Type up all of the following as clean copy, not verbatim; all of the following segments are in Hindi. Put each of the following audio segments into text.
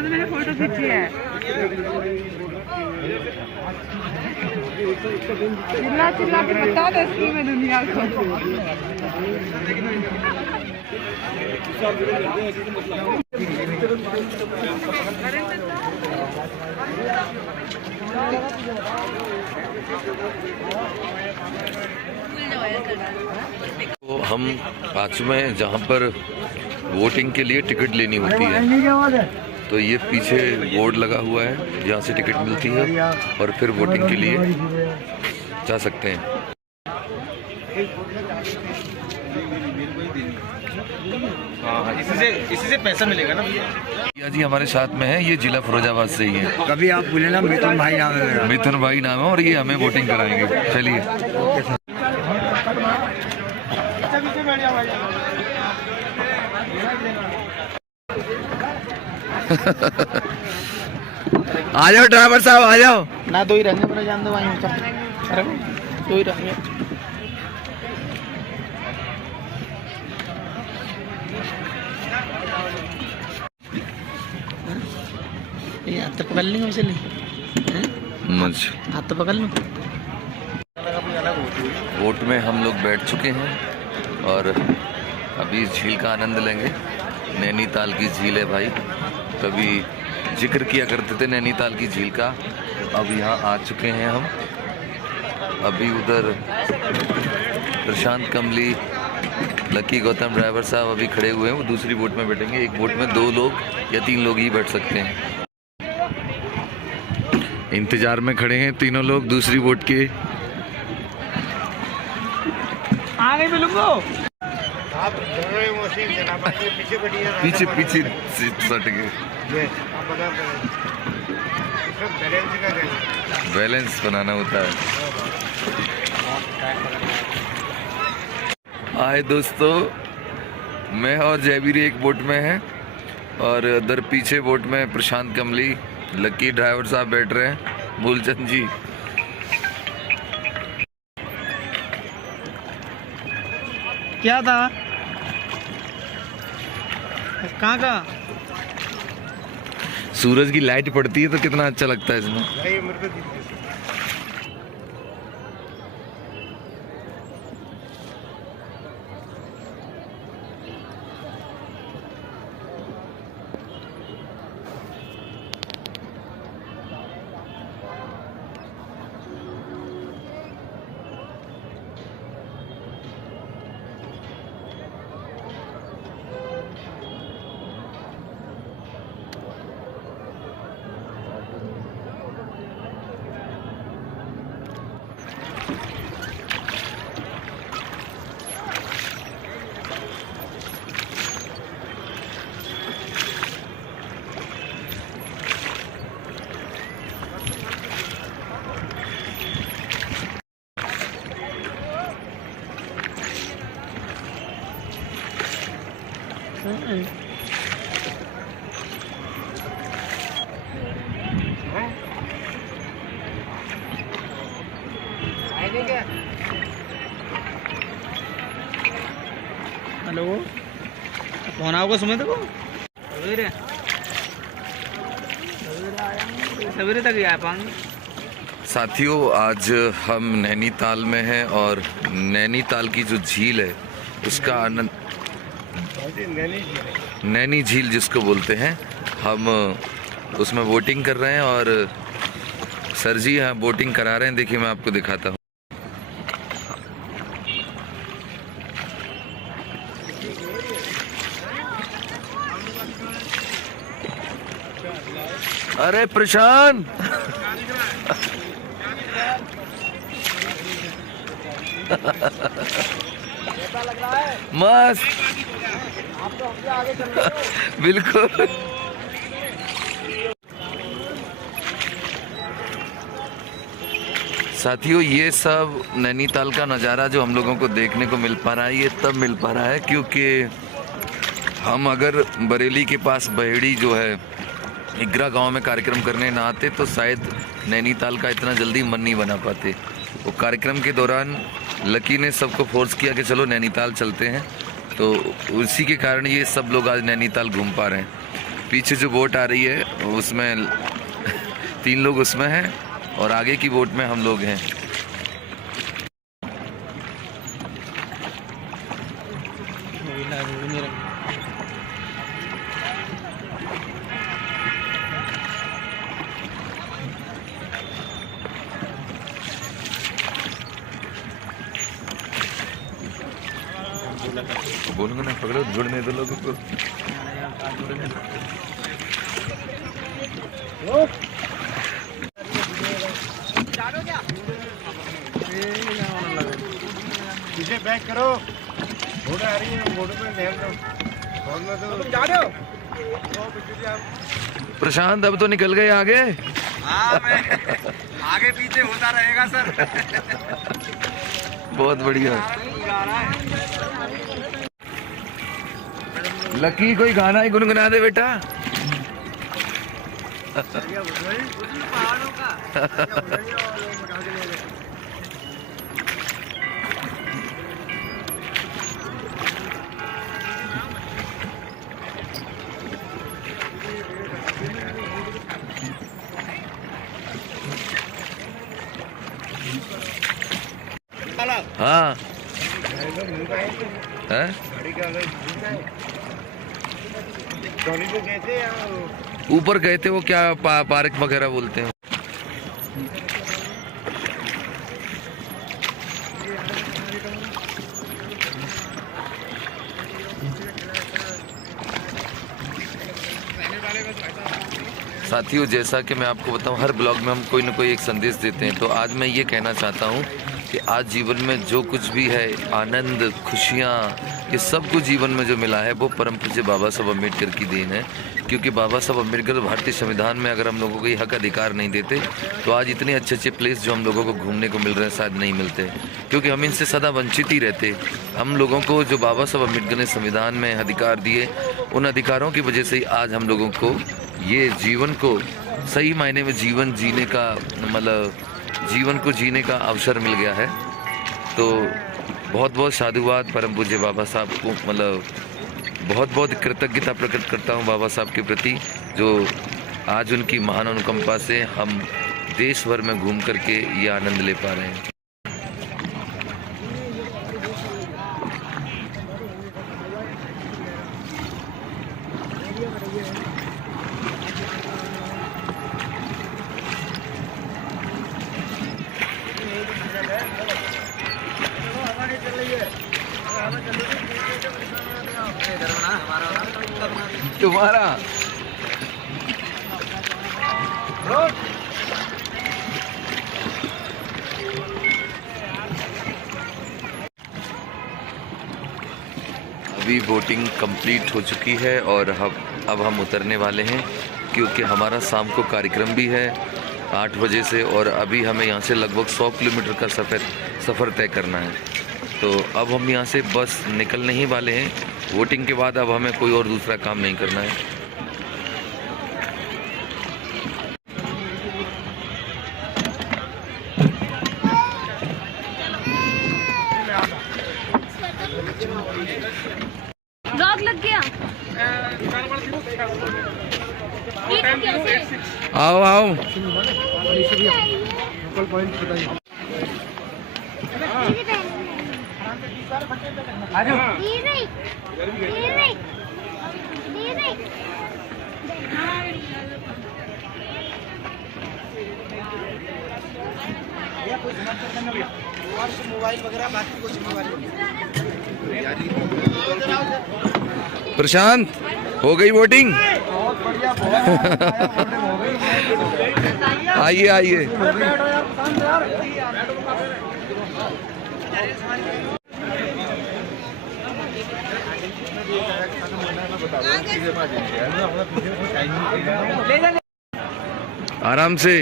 मैंने फोटो खींची है। चिल्ला चिल्ला के बता दो इसकी में दुनिया को। तो हम आ चुके हैं जहाँ पर वोटिंग के लिए टिकट लेनी होती है। तो ये पीछे बोर्ड लगा हुआ है जहाँ से टिकट मिलती है और फिर वोटिंग के लिए जा सकते हैं। हाँ, इसी से पैसा मिलेगा ना भैया। भैया जी हमारे साथ में है, ये जिला फिरोजाबाद से ही है। कभी आप बोले ना मिथुन भाई नाम है। मिथुन भाई नाम है और ये हमें वोटिंग कराएंगे। चलिए आ जाओ ड्राइवर साहब आ जाओ ना। दो ही रहेंगे मेरा जान दो भाई। अरे दो ही रहेंगे। हाथ तो पकड़ लेंगे वैसे हाथ तो पकड़ लो। वोट में हम लोग बैठ चुके हैं और अभी झील का आनंद लेंगे। नैनीताल की झील है भाई, कभी जिक्र किया करते थे नैनीताल की झील का। अब यहाँ आ चुके हैं हम। अभी उधर प्रशांत कमली, लकी गौतम ड्राइवर साहब अभी खड़े हुए हैं, वो दूसरी बोट में बैठेंगे। एक बोट में 2 लोग या 3 लोग ही बैठ सकते हैं। इंतजार में खड़े हैं तीनों लोग दूसरी बोट के। आगे मिलूंगा। आप पीछे पीछे सट गए। बैलेंस बनाना होता है। आए दोस्तों, मैं और जयवीर एक बोट में हैं और उधर पीछे बोट में प्रशांत कमली, लकी ड्राइवर साहब बैठ रहे हैं, मूलचंद जी। क्या था? कहाँ का? सूरज की लाइट पड़ती है तो कितना अच्छा लगता है इसमें। हेलो, फोन आओगे सुमित को? सवेरे तक आ पाएंगे। साथियों, आज हम नैनीताल में हैं और नैनीताल की जो झील है उसका आनंद, नैनी झील जिसको बोलते हैं, हम उसमें बोटिंग कर रहे हैं और सर जी यहाँ बोटिंग करा रहे हैं। देखिए मैं आपको दिखाता हूँ। अरे प्रशांत मस्त, बिल्कुल। साथियों, ये सब नैनीताल का नज़ारा जो हम लोगों को देखने को मिल पा रहा है, ये तब मिल पा रहा है क्योंकि हम अगर बरेली के पास बहेड़ी जो है इग्रा गांव में कार्यक्रम करने ना आते तो शायद नैनीताल का इतना जल्दी मन नहीं बना पाते। वो कार्यक्रम के दौरान लकी ने सबको फोर्स किया कि चलो नैनीताल चलते हैं, तो उसी के कारण ये सब लोग आज नैनीताल घूम पा रहे हैं। पीछे जो बोट आ रही है उसमें 3 लोग उसमें हैं और आगे की बोट में हम लोग हैं। बोलूंगा ना, पकड़ो, जुड़ने दो लोगों को। पीछे बैक करो, घोड़ा आ रही है, घोड़े पे ध्यान दो। तुम जा रहे हो? प्रशांत अब तो निकल गए आगे। हाँ, मैं आगे पीछे होता रहेगा सर। बहुत बढ़िया। लकी कोई गाना ही गुनगुना दे बेटा। हाँ है? ऊपर गए थे, वो क्या पार्क वगैरह बोलते हैं। साथियों, जैसा कि मैं आपको बताऊं, हर ब्लॉग में हम कोई ना कोई एक संदेश देते हैं। तो आज मैं ये कहना चाहता हूं कि आज जीवन में जो कुछ भी है, आनंद, खुशियाँ, ये सब कुछ जीवन में जो मिला है वो परम पूज्य बाबा साहब अम्बेडकर की देन है। क्योंकि बाबा साहब अम्बेडकर भारतीय संविधान में अगर हम लोगों को ये हक अधिकार नहीं देते तो आज इतने अच्छे अच्छे प्लेस जो हम लोगों को घूमने को मिल रहे हैं शायद नहीं मिलते, क्योंकि हम इनसे सदा वंचित ही रहते। हम लोगों को जो बाबा साहब अम्बेडकर ने संविधान में अधिकार दिए, उन अधिकारों की वजह से ही आज हम लोगों को ये जीवन को सही मायने में जीवन जीने का, मतलब जीवन को जीने का अवसर मिल गया है। तो बहुत बहुत साधुवाद परम पूज्य बाबा साहब को, मतलब बहुत बहुत कृतज्ञता प्रकट करता हूँ बाबा साहब के प्रति, जो आज उनकी महान अनुकंपा से हम देश भर में घूम करके ये आनंद ले पा रहे हैं। तुम्हारा अभी बोटिंग कंप्लीट हो चुकी है और अब हम उतरने वाले हैं, क्योंकि हमारा शाम को कार्यक्रम भी है 8 बजे से, और अभी हमें यहाँ से लगभग 100 किलोमीटर का सफ़र तय करना है। तो अब हम यहाँ से बस निकलने ही वाले हैं। वोटिंग के बाद अब हमें कोई और दूसरा काम नहीं करना है। ब्लॉग लग गया। आओ आओ, मोबाइल वगैरह बाकी कुछ प्रशांत हो गई वोटिंग? आइए आइए। आराम से।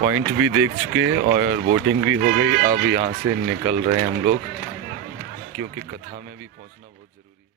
पॉइंट भी देख चुके हैं और बोटिंग भी हो गई। अब यहाँ से निकल रहे हैं हम लोग, क्योंकि कथा में भी पहुँचना बहुत ज़रूरी है।